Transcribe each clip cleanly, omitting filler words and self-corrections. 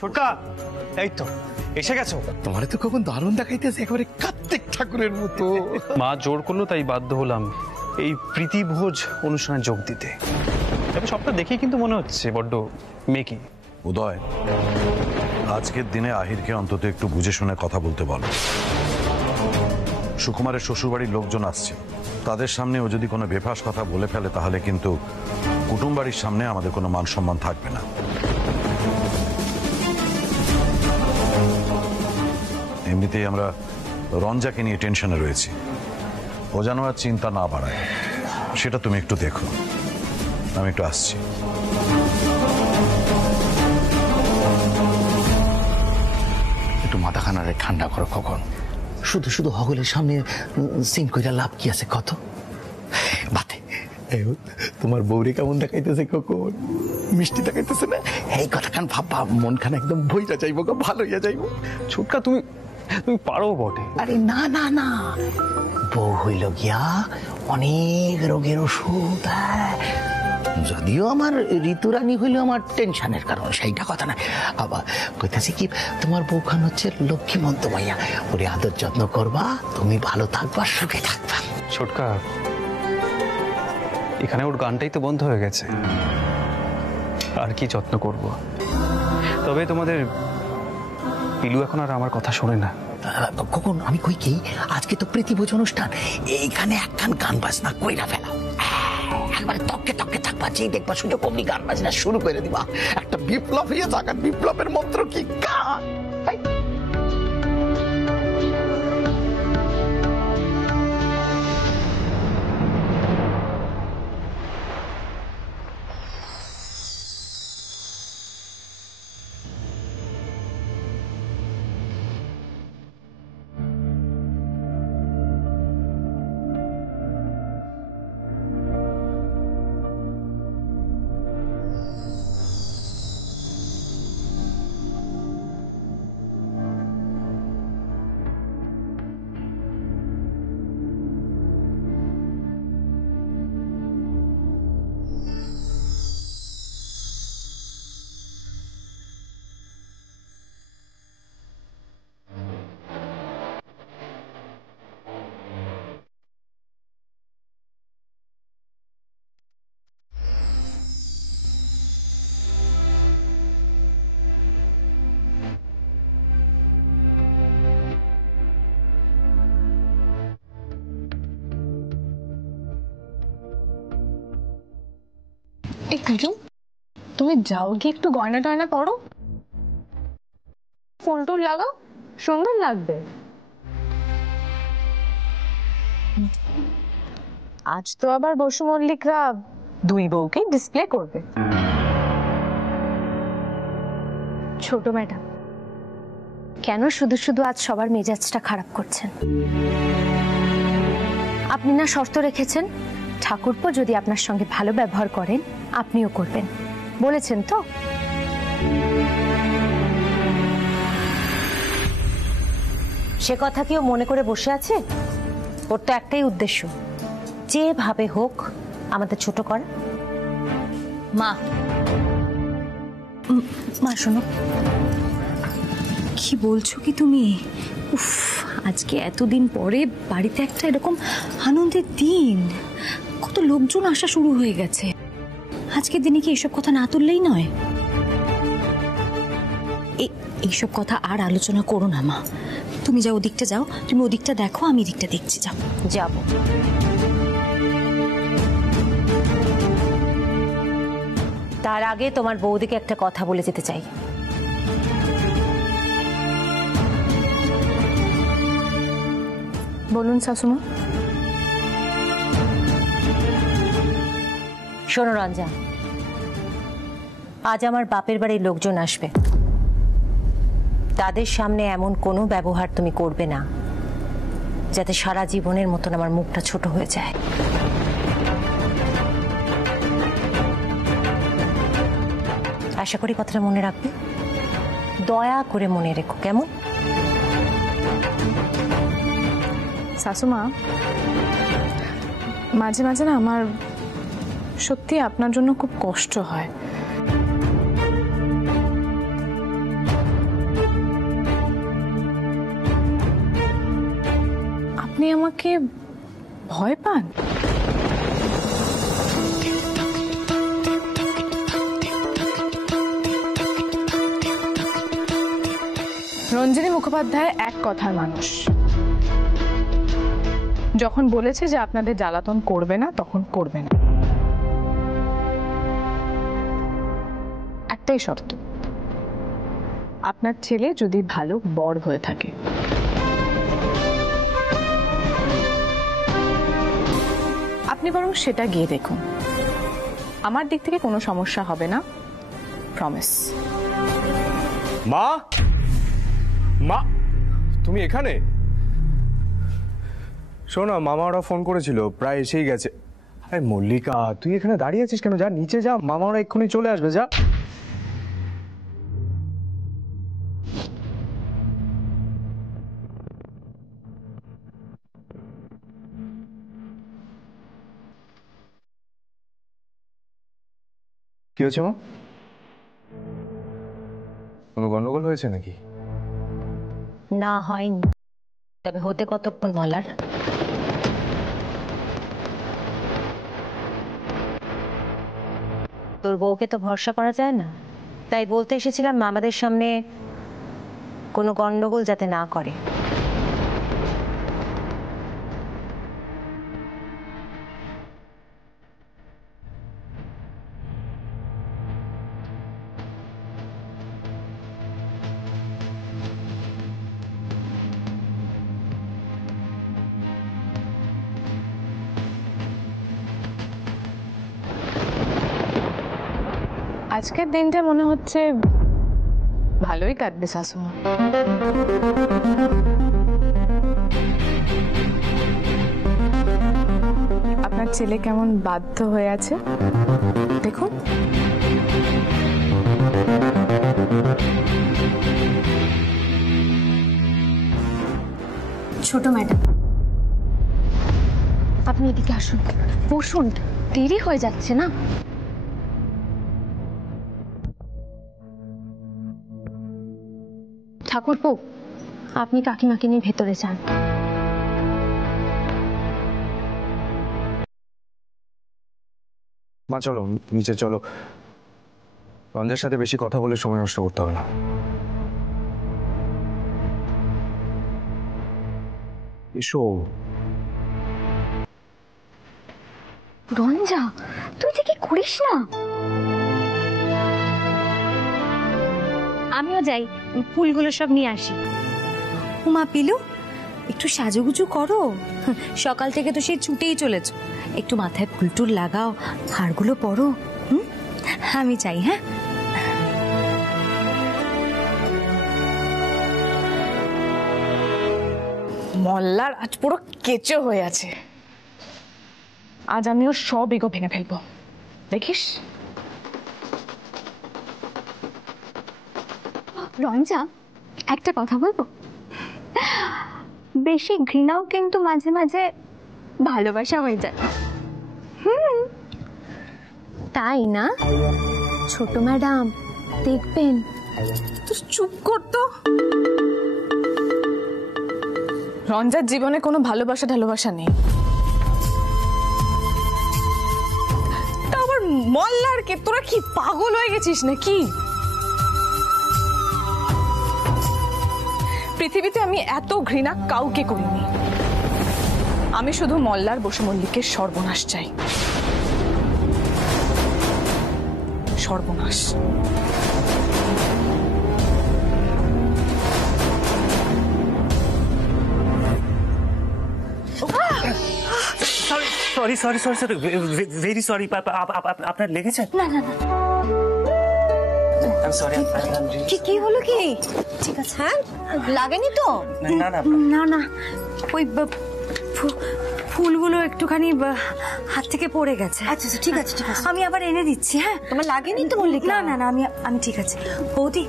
ছোটকা, এই তো এসে গেছো। তোমার তো কখন দারুণ দেখাইতেছে, একেবারে কার্তিক ঠাকুরের মতো। মা জোর করলো তাই বাধ্য হলাম এই প্রীতিভোজ অনুষ্ঠানে যোগ দিতে। তবে সবটা দেখেই কিন্তু মনে হচ্ছে বড্ড মেকি। উদয়, আজকের দিনে আহিরকে অন্তত একটু বুঝে শুনে কথা বলতে বলো। সুকুমারের শ্বশুরবাড়ির লোকজন আসছে, তাদের সামনে ও যদি কোনো বেফাস কথা বলে ফেলে তাহলে কিন্তু কুটুম বাড়ির সামনে আমাদের কোনো মান সম্মান থাকবে না। এমনিতেই আমরা রঞ্জাকে নিয়ে টেনশনে রয়েছি, ও যেন আর চিন্তা না বাড়ায়, সেটা তুমি একটু দেখো। আমি একটু আসছি। একটু মাথাখানারে ঠান্ডা করো কখন, শুধু শুধু হগলের সামনে সিন কইরা লাভ কি আছে কত? বাতে তোমার বউরে কেমন দেখাইতেছে কখন, মিষ্টি দেখাইতেছে না? এই কথা খান ভাববা মন খান একদম বইটা যাইবো, ভালো হইয়া যাইবো। ছোটকা, তুমি পারো বটে। আরে না না না, বউ হইল গিয়া অনেক রোগের ওষুধ। যদিও আমার ঋতুরানী হইল আমার টেনশনের কারণ, সেইটা কথা না। আবার কইতেছি কি, তোমার বউখান হচ্ছে লক্ষ্মীমন্ত মাইয়া, ওরে আদর যত্ন করবা, তুমি ভালো থাকবা, সুখে থাকবা। ছোটকা, এখানে ওর গানটাই তো বন্ধ হয়ে গেছে, আর কি যত্ন করব? তবে তোমাদের পিলু এখন আর আমার কথা শোনে না। কখন আমি কই কি, আজকে তো প্রীতিভোজ অনুষ্ঠান, এইখানে একখান গান বাজনা কইরা ফেলা, একবারে তককে তককে থাকবা, যেই দেখবা সুযোগ কমনি গান বাজনা শুরু করে দিবা, একটা বিপ্লব হয়ে যাক। বিপ্লবের মন্ত্র কি গান। তুমি যাও গিয়ে একটু গয়না টয়না করো, ফুল টুল লাগাও, সুন্দর লাগবে। আজ তো আবার বসু মল্লিকরা দুই বউকে ডিসপ্লে করবে। ছোট ম্যাডাম, কেন শুধু শুধু আজ সবার মেজাজটা খারাপ করছেন? আপনি না শর্ত রেখেছেন, ঠাকুরপো যদি আপনার সঙ্গে ভালো ব্যবহার করেন আপনিও করবেন, বলেছেন তো? সে কথা কেউ মনে করে বসে আছে? ওর তো একটাই উদ্দেশ্য, যেভাবে হোক আমাদের ছোট করা। মা, মা শোনো। কি বলছো কি তুমি? উফ, আজকে এতদিন পরে বাড়িতে একটা এরকম আনন্দের দিন, কত লোকজন আসা শুরু হয়ে গেছে। আজকের দিনে কি এসব কথা না তুললেই নয়? এইসব কথা আর আলোচনা করো না মা, তুমি যাও ওদিকটা যাও, তুমি ওদিকটা দেখো, আমি এদিকটা দেখছি। যাও। যাব। তার আগে তোমার বৌদিকে একটা কথা বলে যেতে চাই। বলুন শাশুমা। শোনো রঞ্জা, আজ আমার বাপের বাড়ির লোকজন আসবে, তাদের সামনে এমন কোনো ব্যবহার তুমি করবে না যাতে সারা জীবনের মতন আমার মুখটা ছোট হয়ে যায়। আশা করি কথাটা মনে রাখবে, দয়া করে মনে রেখো, কেমন? শাশুমা, মাঝে মাঝে না আমার সত্যি আপনার জন্য খুব কষ্ট হয়। আমাকে ভয় পান? রঞ্জিনী মুখোপাধ্যায় এক কথার মানুষ। যখন বলেছে যে আপনাদের জ্বালাতন করবে না, তখন করবে না। একটাই শর্ত, আপনার ছেলে যদি ভালো বর হয়ে থাকে। আপনি বরং সেটা গিয়ে দেখুন, আমার দিক থেকে কোনো সমস্যা হবে না, প্রমিস। মা, মা, তুমি এখানে? শোনো, মামা ওরা ফোন করেছিল, প্রায় এসেই গেছে। আরে মল্লিকা, তুই এখানে দাঁড়িয়ে আছিস কেন? যা নিচে যা, মামা ওরা এক্ষুনি চলে আসবে, যা। কি হয়েছে মা? কোনো গন্ডগোল হয়েছে নাকি? না, হয়নি। তবে হতে কতক্ষণ বলার? তোর বউকে তো ভরসা করা যায় না, তাই বলতে এসেছিলাম আমাদের সামনে কোনো গন্ডগোল যাতে না করে। আজকের দিনটা মনে হচ্ছে ভালোই কাটবে শাশুমা। আপনার ছেলে কেমন বাধ্য হয়ে আছে দেখুন। ছোট ম্যাডাম, আপনি এদিকে আসুন, বসুন, দেরি হয়ে যাচ্ছে না। ঠাকুরপো, আপনি কাকিমাকে নিয়ে ভেতরে যান। মা চলো নিচে চলো, রঞ্জের সাথে বেশি কথা বলে সময় নষ্ট করতে হবে না। এসো। রঞ্জা, তুই যে কি করিস না। আমিও যাই, ফুলগুলো সব নিয়ে আসি। উমা পিলু, একটু সাজুগুজু করো, সকাল থেকে তো সেই ছুটেই চলেছ। একটু মাথায় ফুলটুল লাগাও, হাড়গুলো পরো। আমি চাই। হ্যাঁ, মল্লার আজ পুরো কেঁচো হয়ে আছে। আজ আমিও সব এগো ভেঙে ফেলবো, দেখিস। রঞ্জা, একটা কথা বলবো? বেশি ঘৃণাও কিন্তু মাঝে মাঝে ভালোবাসা হয়ে যায়। তাই না ছোট ম্যাডাম? দেখবেন। তুই চুপ কর তো। রঞ্জার জীবনে কোনো ভালোবাসা নেই। তা আবার মল্লার কে? তোরা কি পাগল হয়ে গেছিস নাকি? পৃথিবীতে আমি এত ঘৃণা কাউকে করিনি। আমি শুধু মল্লার বসু মল্লিকের সর্বনাশ চাই। সর্বনাশ। Sorry sorry sorry sorry, very sorry. আপনার লেগেছে? না না না, সরি। কি হলো কি? ঠিক আছে। হ্যাঁ, লাগেনি তো? না না না না, ওই ফুলগুলো একটুখানি হাত থেকে পড়ে গেছে। আচ্ছা ঠিক আছে ঠিক আছে, আমি আবার এনে দিচ্ছি। হ্যাঁ, তোমার লাগেনি তো মল্লিকা? না না না, আমি ঠিক আছে। বৌদি,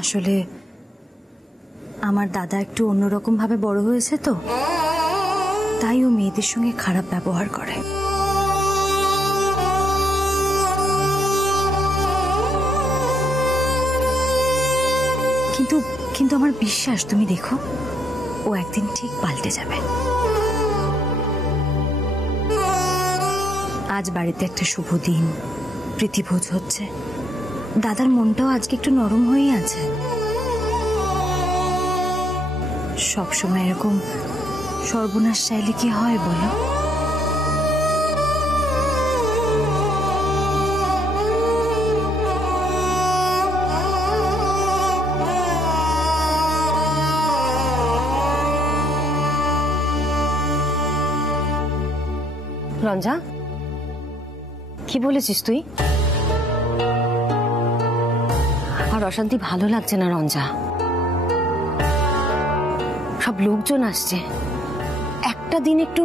আসলে আমার দাদা একটু অন্যরকম ভাবে বড় হয়েছে তো, তাই ও মেয়েদের সঙ্গে খারাপ ব্যবহার করে। কিন্তু কিন্তু আমার বিশ্বাস, তুমি দেখো ও একদিন ঠিক পাল্টে যাবে। আজ বাড়িতে একটা শুভ দিন, প্রীতিভোজ হচ্ছে, দাদার মনটাও আজকে একটু নরম হয়েই আছে। সবসময় এরকম সর্বনাশ চাইলে কি হয় বলো? রঞ্জা, কি বলেছিস তুই? আর অশান্তি ভালো লাগছে না রঞ্জা। সব লোকজন আসছে, একটা দিন একটু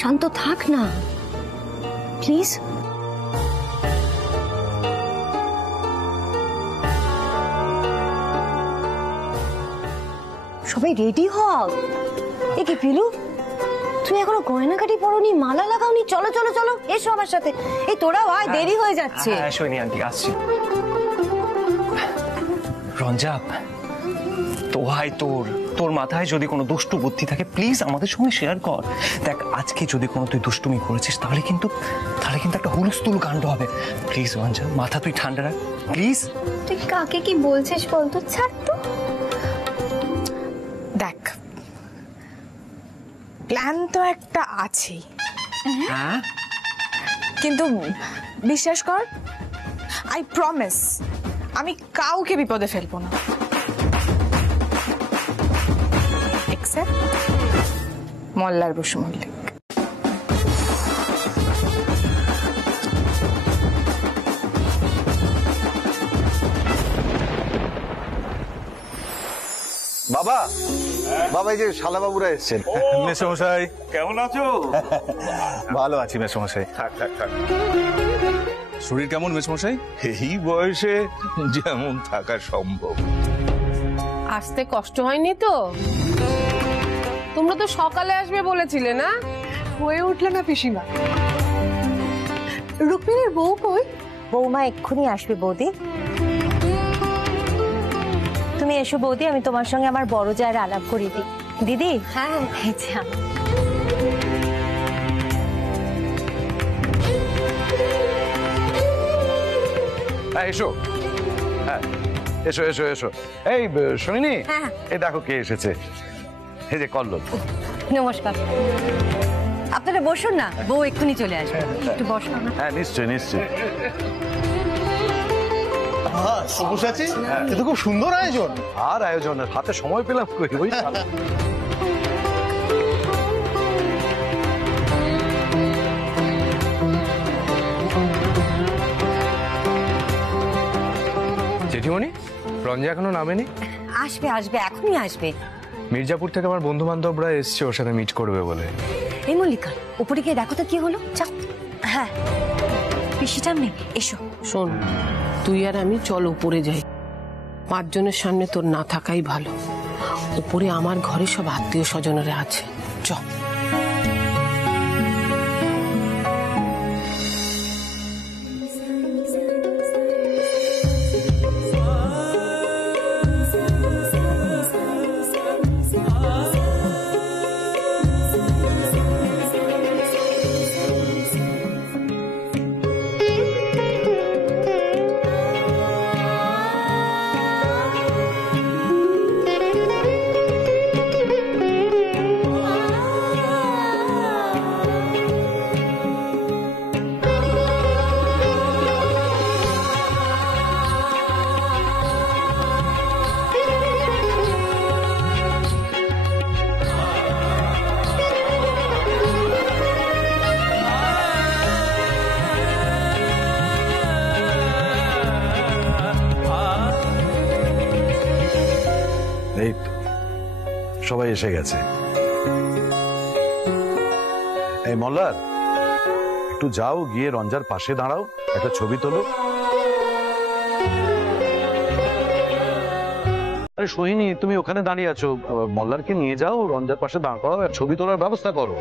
শান্ত থাক না প্লিজ। সবাই রেডি হও। এ কি পিলু, তুমি এখনো গয়নাকাটি পরোনি, মালা লাগাওনি? চলো চলো চলো, এসো আমার সাথে। এই তোরাও আয়, দেরি হয়ে যাচ্ছে। সৈনী আন্টি আসছি। রঞ্জা, তোহাই তোর মাথায় যদি কোনো দুষ্টু বুদ্ধি থাকে প্লিজ আমাদের সঙ্গে শেয়ার কর। দেখ, আজকে যদি কোনো তুই দুষ্টুমি করেছিস তাহলে কিন্তু একটা হুলস্থুল কাণ্ড হবে। প্লিজ রঞ্জা, মাথা তুই ঠান্ডা রাখ প্লিজ। তুই কাকে কি বলছিস বলতো? ছাড় তো। দেখ, প্ল্যান তো একটা আছেই, হ্যাঁ, কিন্তু বিশ্বাস কর, আই প্রমিস আমি কাউকে বিপদে ফেলবো না, এক্সেপ্ট মল্লার বসু মল্লিক। বাবা, বাবা, এই যে শালাবাবুরা এসছেন। মেসমশাই, কেমন আছো? ভালো আছি মেসমশাই। শরীর কেমন মেসমশাই? এই বয়সে যেমন থাকা সম্ভব। আসতে কষ্ট হয়নি তো? তোমরা তো সকালে আসবে বলেছিলে না? হয়ে উঠলে না পিসিমা। রুক্মিণীর বউ কই? বৌমা এক্ষুনি আসবে বৌদি। তুমি এসো বৌদি, আমি তোমার সঙ্গে আমার বড় জায়ের আলাপ করিয়ে দিই। দিদি, হ্যাঁ এসো, হ্যাঁ এসো এসো এসো। এই শুনিনি, এই দেখো কে এসেছে, এই যে কল্লোল। নমস্কার। আপনারা বসুন না, বউ এক্ষুনি চলে আসবে। একটু বসুন। হ্যাঁ নিশ্চয়ই নিশ্চয়ই। বসে কিন্তু খুব সুন্দর আয়োজন। আর আয়োজন, হাতে সময় পেলাম কই, ওই জেঠিমণি, রঞ্জা এখনো নামেনি? আসবে আসবে, এখনই আসবে। মির্জাপুর থেকে আমার বন্ধু বান্ধবরা এসছে ওর সাথে মিট করবে বলে। এই মল্লিকা, উপরে গিয়ে দেখো তো কি হলো। চাপ। হ্যাঁ পিসিটা নেই, এসো। শোন, তুই আর আমি চল উপরে যাই। 5 জনের সামনে তোর না থাকাই ভালো। উপরে আমার ঘরে সব আত্মীয় স্বজনেরা আছে, চল। এই সবাই এসে গেছে। এই মল্লার, একটু যাও, গিয়ে রঞ্জার পাশে দাঁড়াও, একটা ছবি তোলো। আরে সোহিনী, তুমি ওখানে দাঁড়িয়ে আছো, মল্লারকে নিয়ে যাও, রঞ্জার পাশে দাঁড় করাও, ছবি তোলার ব্যবস্থা করো।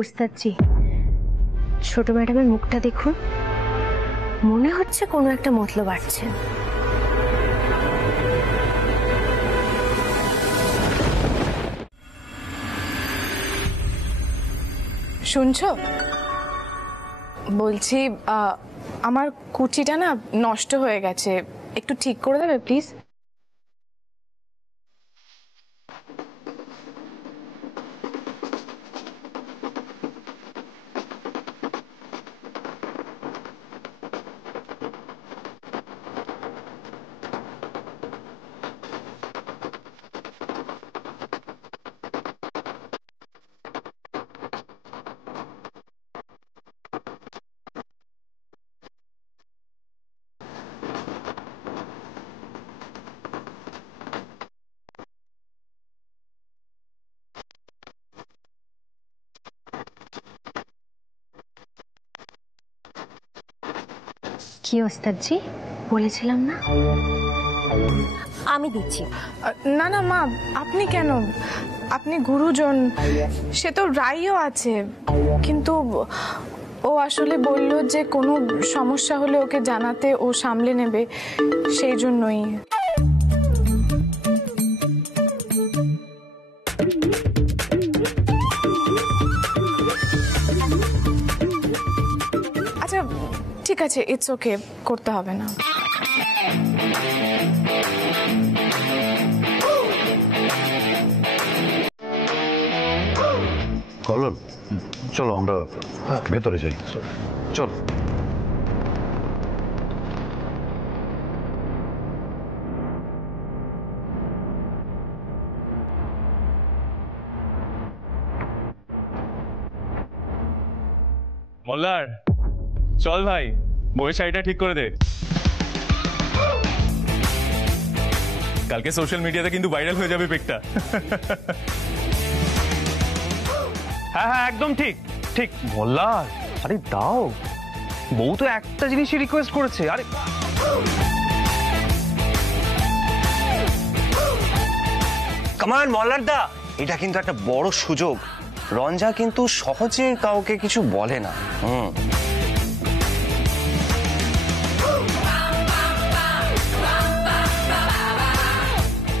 ওস্তাদজি, ছোট ম্যাডামের মুখটা দেখুন, মনে হচ্ছে কোনো একটা মতলব আসছে। শুনছো? বলছি আমার কুচিটা না নষ্ট হয়ে গেছে, একটু ঠিক করে দেবে প্লিজ? কি ওস্তাদজি, বলেছিলাম না? আমি দিচ্ছি। না না মা, আপনি কেন? আপনি গুরুজন, সে তো রাইও আছে, কিন্তু ও আসলে বলল যে কোনো সমস্যা হলে ওকে জানাতে, ও সামলে নেবে, সেই জন্যই। আচ্ছা ঠিক আছে, ইটস ওকে, করতে হবে না। কল্লোল, চলো আমরা ভেতরে যাই, চল। মোল্লার, চল ভাই, বউয়ের শাড়িটা ঠিক করে দে। কালকে সোশ্যাল মিডিয়াতে কিন্তু ভাইরাল হয়ে যাবে পিকটা। হ্যাঁ হ্যাঁ, একদম ঠিক ঠিক। মোল্লার, আরে দাও, বউ তো একটা জিনিসই রিকোয়েস্ট করেছে। আরে কামান মোল্লার দা, এটা কিন্তু একটা বড় সুযোগ। রঞ্জা কিন্তু সহজে কাউকে কিছু বলে না।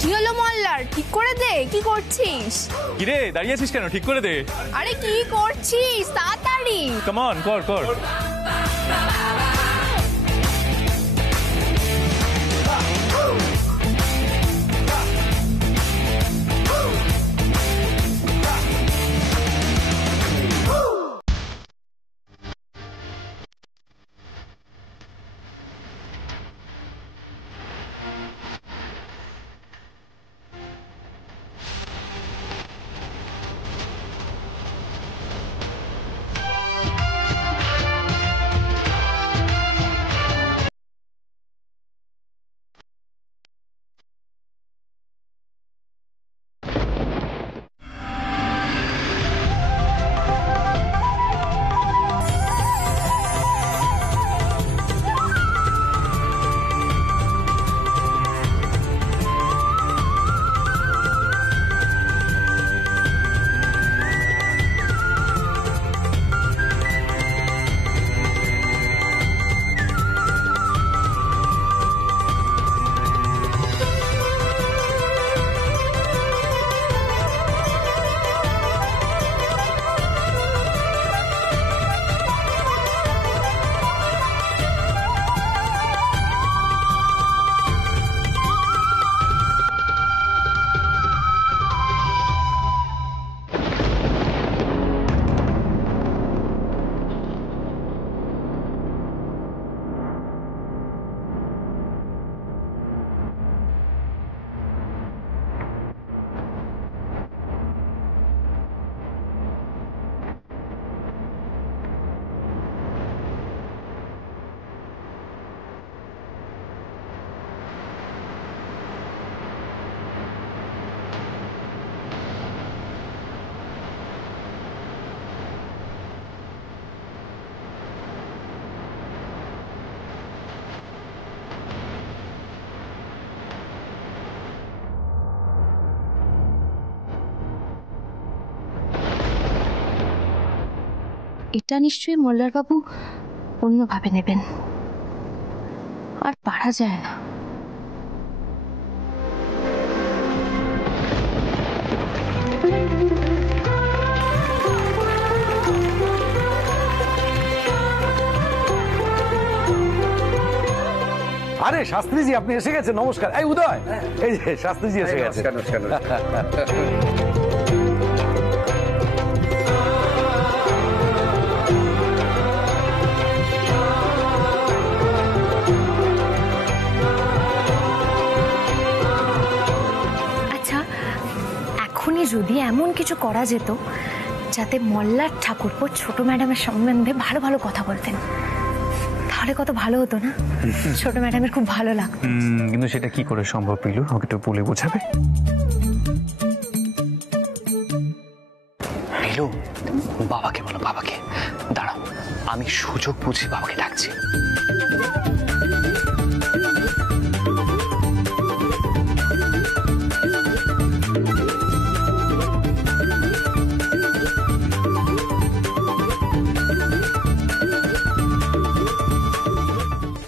কি হলো মোল্লার, ঠিক করে দে, কি করছিস? কিরে দাঁড়িয়ে আছিস কেন? ঠিক করে দে। আরে কি করছিস, তাড়াতাড়ি। কাম অন, কর কর। এটা নিশ্চয়ই মোল্লারবাবু অন্যভাবে নেবেন, আর পারা যায় না। আরে শাস্ত্রীজি, আপনি এসে গেছেন। নমস্কার। এই উদয়, এই যে শাস্ত্রীজি এসে গেছে। আচ্ছা, এখনই যদি এমন কিছু করা যেত যাতে মল্লার ঠাকুরপো ছোট ম্যাডামের সম্বন্ধে ভালো ভালো কথা বলতেন, তাহলে কত ভালো হতো না? ছোট ম্যাডামের খুব ভালো লাগতো। কিন্তু সেটা কি করে সম্ভব পিলু? আমাকে একটু বলে বোঝাবে। পিলু, বাবাকে বলো, বাবাকে। দাঁড়াও, আমি সুযোগ বুঝে বাবাকে ডাকছি।